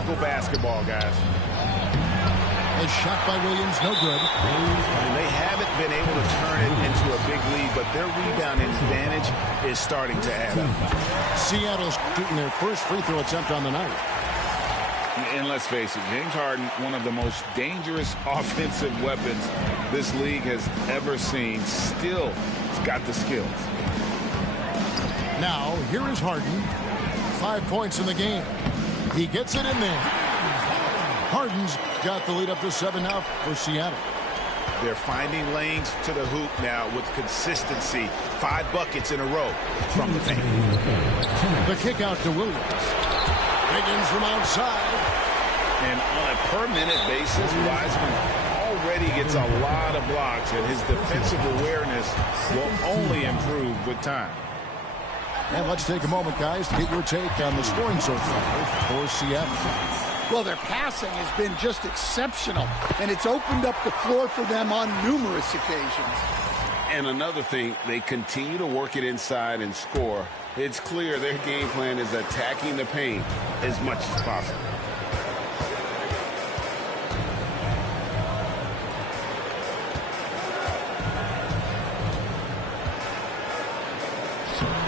physical basketball, guys. A shot by Williams, no good. And they haven't been able to turn it into a big lead, but their rebounding advantage is starting to add up. Seattle's shooting their first free throw attempt on the night. And let's face it, James Harden, one of the most dangerous offensive weapons this league has ever seen, still has got the skills. Now, here is Harden. 5 points in the game. He gets it in there. Harden's got the lead up to 7 now for Seattle. They're finding lanes to the hoop now with consistency. 5 buckets in a row from the paint. The kick out to Williams. Wiggins from outside. And on a per-minute basis, Wiseman already gets a lot of blocks, and his defensive awareness will only improve with time. And let's take a moment, guys, to get your take on the scoring so far for Seattle. Well, their passing has been just exceptional, and it's opened up the floor for them on numerous occasions. And another thing, they continue to work it inside and score. It's clear their game plan is attacking the paint as much as possible.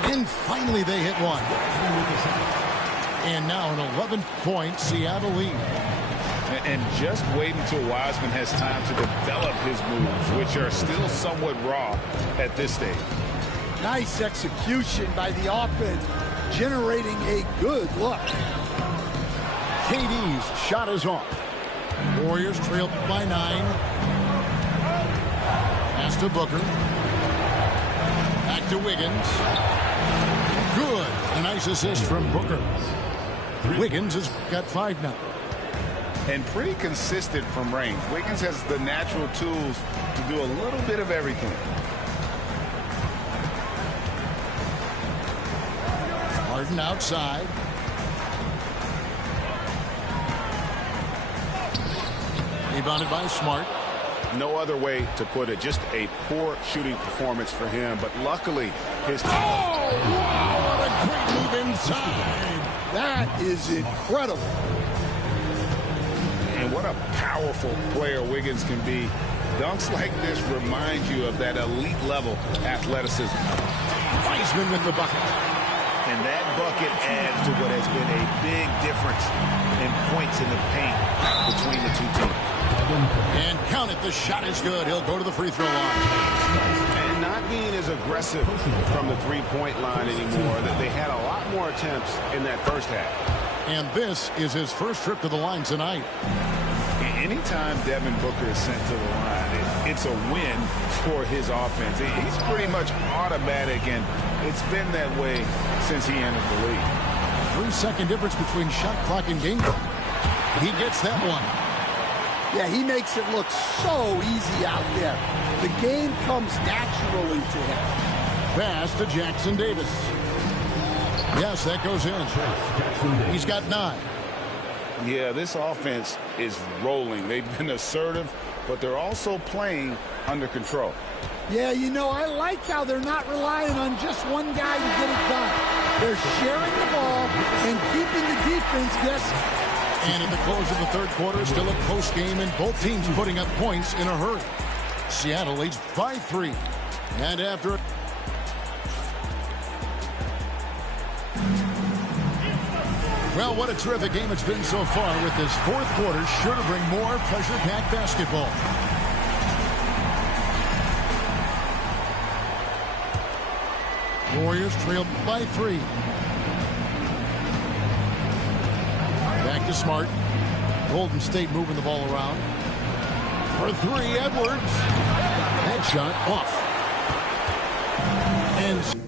And finally they hit one. And now an 11-point Seattle lead. And just wait until Wiseman has time to develop his moves, which are still somewhat raw at this stage. Nice execution by the offense, generating a good look. KD's shot is off. Warriors trail by 9. Pass to Booker. Back to Wiggins. Good. A nice assist from Booker. Wiggins has got 5 now. And pretty consistent from range. Wiggins has the natural tools to do a little bit of everything. Harden outside. Rebounded by Smart. No other way to put it. Just a poor shooting performance for him. But luckily, his... Oh, wow, what a great move inside. That is incredible. And what a powerful player Wiggins can be. Dunks like this remind you of that elite level athleticism. Wiseman with the bucket. And that bucket adds to what has been a big difference in points in the paint between the two teams. And count it, the shot is good. He'll go to the free throw line. And not being as aggressive from the three-point line anymore. That they had a lot more attempts in that first half. And this is his first trip to the line tonight. Anytime Devin Booker is sent to the line, it's a win for his offense. He's pretty much automatic, and it's been that way since he entered the league. 3-second difference between shot clock and game clock. He gets that one. Yeah, he makes it look so easy out there. The game comes naturally to him. Pass to Jackson Davis. Yes, that goes in. He's got 9. Yeah, this offense is rolling. They've been assertive, but they're also playing under control. Yeah, you know, I like how they're not relying on just one guy to get it done. They're sharing the ball and keeping the defense guessing. And at the close of the third quarter, still a close game, and both teams putting up points in a hurry. Seattle leads by 3. And after... Well, what a terrific game it's been so far, with this fourth quarter sure to bring more pressure-packed basketball. Warriors trail by 3. Back to Smart. Golden State moving the ball around. For 3, Edwards. That shot off. And...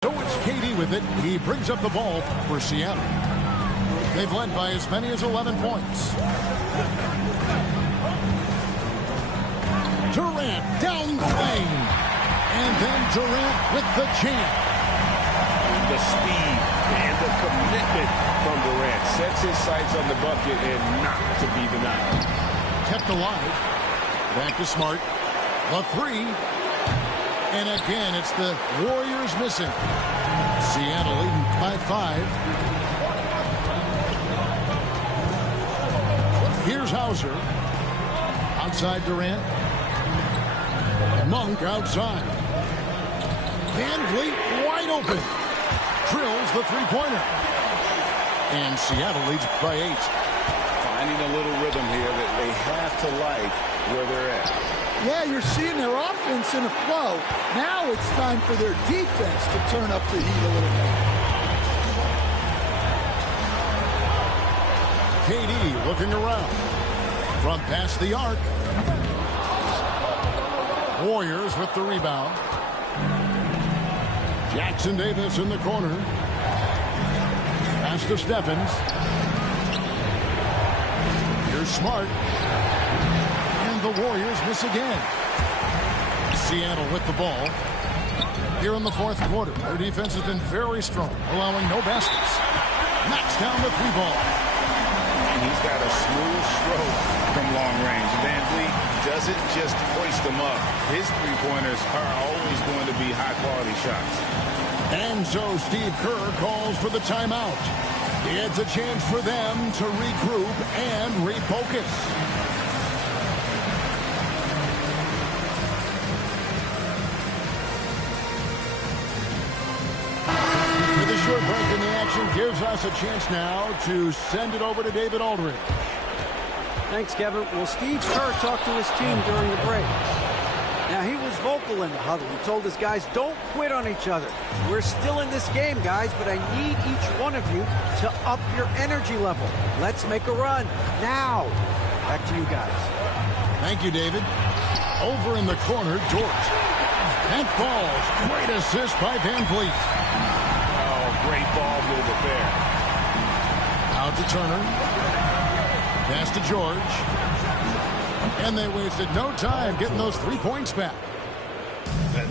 So it's KD with it. He brings up the ball for Seattle. They've led by as many as 11 points. Durant down the lane. And then Durant with the jam. The speed and the commitment from Durant sets his sights on the bucket and not to be denied. Kept alive. Back to Smart. The three. And again, it's the Warriors missing. Seattle leading by 5. Here's Hauser. Outside Durant. Monk outside. Van Vliet wide open. Drills the three-pointer. And Seattle leads by 8. Finding a little rhythm here that they have to like where they're at. Yeah, you're seeing their offense in a flow. Now it's time for their defense to turn up the heat a little bit. KD looking around. From past the arc. Warriors with the rebound. Jackson Davis in the corner. Pass to Stephens. Here's Smart. And the Warriors miss again. Seattle with the ball. Here in the fourth quarter, their defense has been very strong, allowing no baskets. Knocks down the three ball. And he's got a smooth stroke from long range. Van Vliet doesn't just hoist them up. His three-pointers are always going to be high-quality shots. And so Steve Kerr calls for the timeout. It's a chance for them to regroup and refocus. With a short break in the action gives us a chance now to send it over to David Aldridge. Thanks, Kevin. Well, Steve Kerr talked to his team during the break. Now, he was vocal in the huddle. He told his guys, don't quit on each other. We're still in this game, guys, but I need each one of you to up your energy level. Let's make a run now. Back to you guys. Thank you, David. Over in the corner, Dort. And falls. Great assist by Van Vliet. Oh, great ball movement there. Out to Turner. Pass to George. And they wasted no time getting those 3 points back.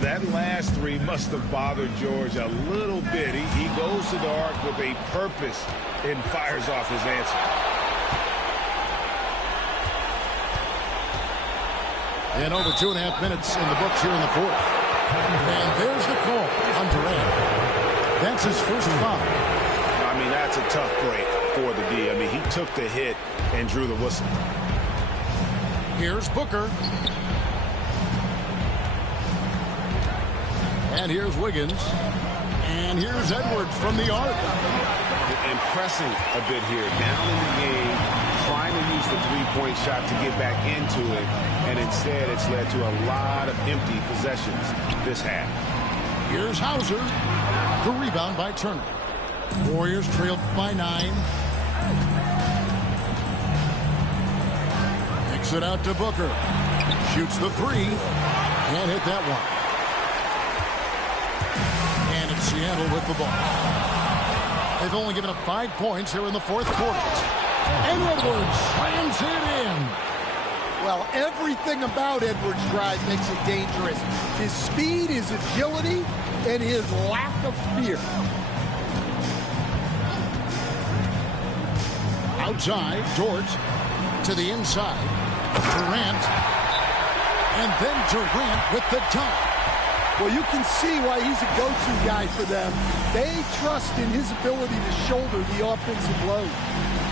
That last three must have bothered George a little bit. He goes to the arc with a purpose and fires off his answer. And over 2.5 minutes in the books here in the fourth. And there's the call on Durant. That's his first foul. I mean, that's a tough break for the D. I mean, he took the hit and drew the whistle. Here's Booker. And here's Wiggins. And here's Edwards from the arc. Impressing a bit here. Down in the game, trying to use the three-point shot to get back into it. And instead, it's led to a lot of empty possessions this half. Here's Hauser. The rebound by Turner. Warriors trailed by 9. Kicks it out to Booker. Shoots the three. Can't hit that one. And it's Seattle with the ball. They've only given up 5 points here in the fourth quarter. And Edwards slams it in. Well, everything about Edwards' drive makes it dangerous. His speed, his agility, and his lack of fear. Outside, Dort to the inside. Durant. And then Durant with the dunk. Well, you can see why he's a go-to guy for them. They trust in his ability to shoulder the offensive load.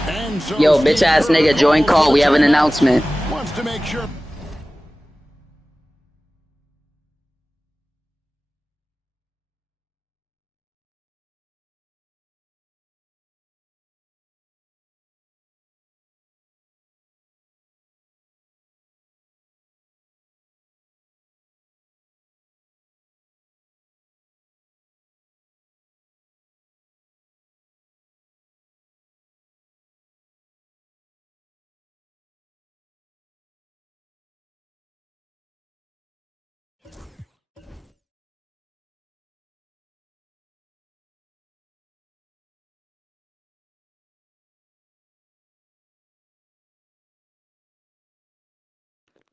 And so Yo, bitch ass nigga, join call. We have an announcement. Wants to make sure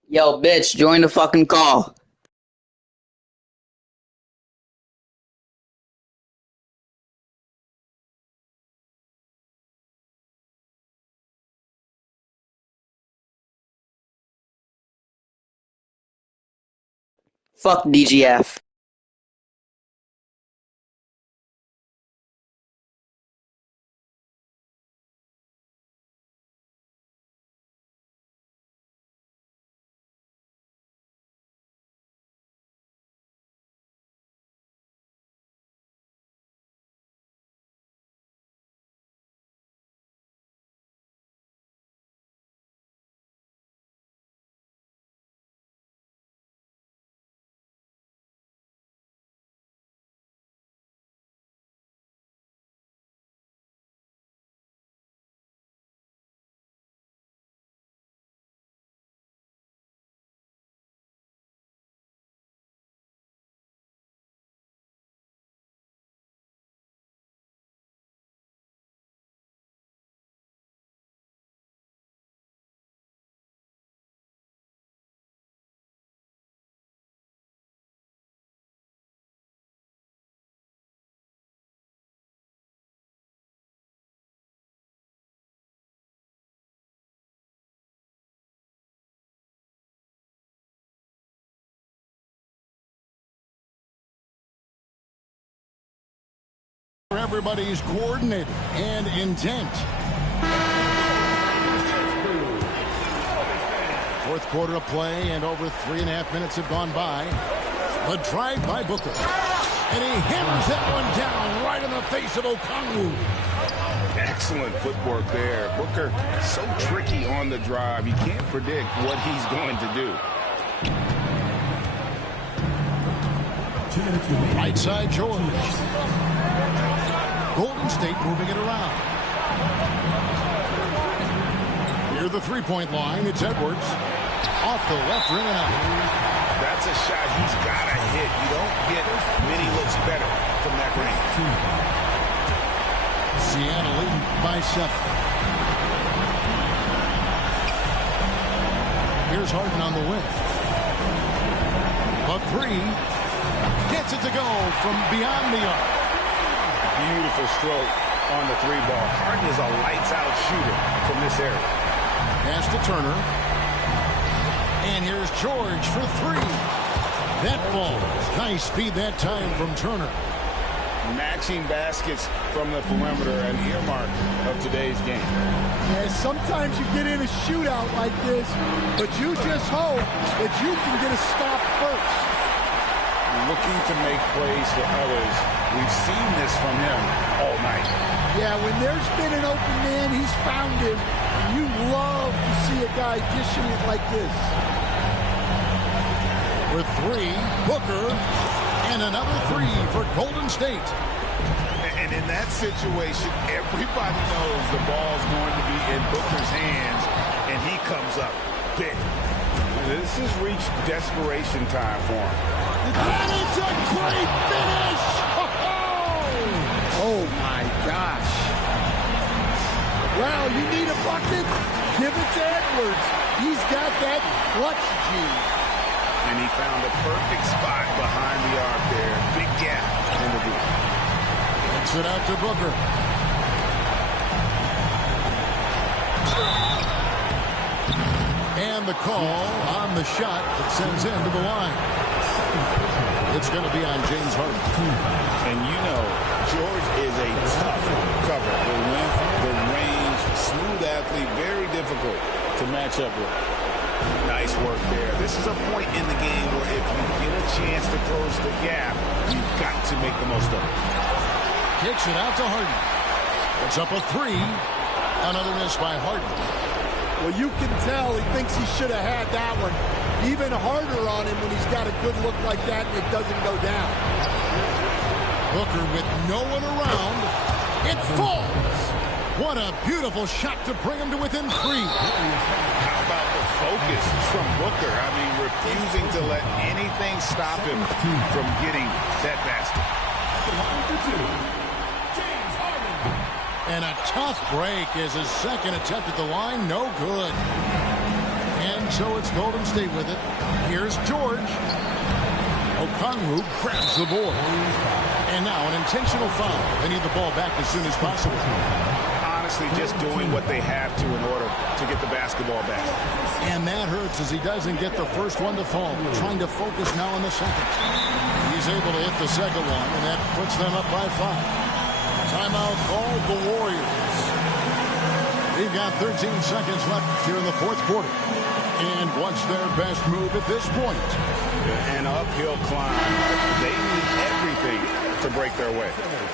Yo, bitch, join the fucking call. Fuck DGF. Everybody's coordinated and intent. Fourth quarter of play, and over 3.5 minutes have gone by. The drive by Booker. And he hammers that one down right in the face of Okongwu. Excellent footwork there. Booker, so tricky on the drive. You can't predict what he's going to do. Right side, George. Golden State moving it around. Near the three-point line, it's Edwards. Off the left rim and out. That's a shot he's got to hit. You don't get many looks better from that range. Seattle leading by 7. Here's Harden on the wing. A three. Gets it to go from beyond the arc. Beautiful stroke on the three ball. Harden is a lights-out shooter from this area. Pass to Turner. And here's George for three. That ball. Nice speed that time from Turner. Matching baskets from the perimeter, an earmark of today's game. Yeah, sometimes you get in a shootout like this, but you just hope that you can get a stop first. Looking to make plays for others. We've seen this from him all night. Yeah, when there's been an open man, he's found him. You love to see a guy dishing it like this. With three, Booker, and another three for Golden State. And in that situation, everybody knows the ball's going to be in Booker's hands, and he comes up big. This has reached desperation time for him. That is a great finish! Oh, my gosh. Well, you need a bucket? Give it to Edwards. He's got that clutch gene. And he found a perfect spot behind the arc there. Big gap in the boot. Kicks it out to Booker. And the call on the shot that sends him to the line. It's going to be on James Harden. And you know, George is a tough cover. The length, the range, smooth athlete, very difficult to match up with. Nice work there. This is a point in the game where if you get a chance to close the gap, you've got to make the most of it. Kicks it out to Harden. It's up a three. Another miss by Harden. Well, you can tell he thinks he should have had that one. Even harder on him when he's got a good look like that and it doesn't go down. Booker with no one around. It falls. What a beautiful shot to bring him to within three. How about the focus from Booker? I mean, refusing to let anything stop him from getting that basket. And a tough break as his second attempt at the line, no good. And So it's Golden State with it. Here's George. Okongwu grabs the board. And now an intentional foul. They need the ball back as soon as possible. Honestly, just doing what they have to in order to get the basketball back. And that hurts as he doesn't get the first one to fall. Trying to focus now on the second. He's able to hit the second one, and that puts them up by 5. Timeout called the Warriors. They've got 13 seconds left here in the fourth quarter. And what's their best move at this point? An uphill climb. They need everything to break their way.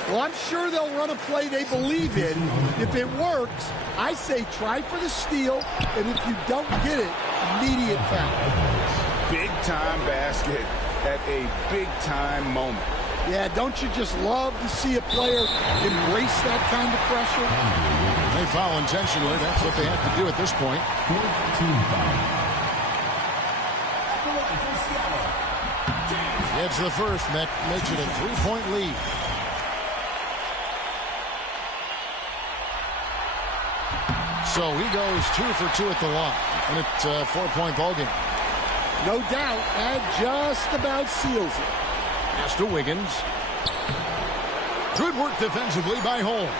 Well, I'm sure they'll run a play they believe in. If it works, I say try for the steal, and if you don't get it, immediate foul. Big-time basket at a big-time moment. Yeah, don't you just love to see a player embrace that kind of pressure? They foul intentionally. That's what they have to do at this point. 14 foul. It's the first, and that makes it a 3-point lead. So he goes 2 for 2 at the line, and it's a 4-point ball game. No doubt, that just about seals it. Pass to Wiggins. Good work defensively by Holmes.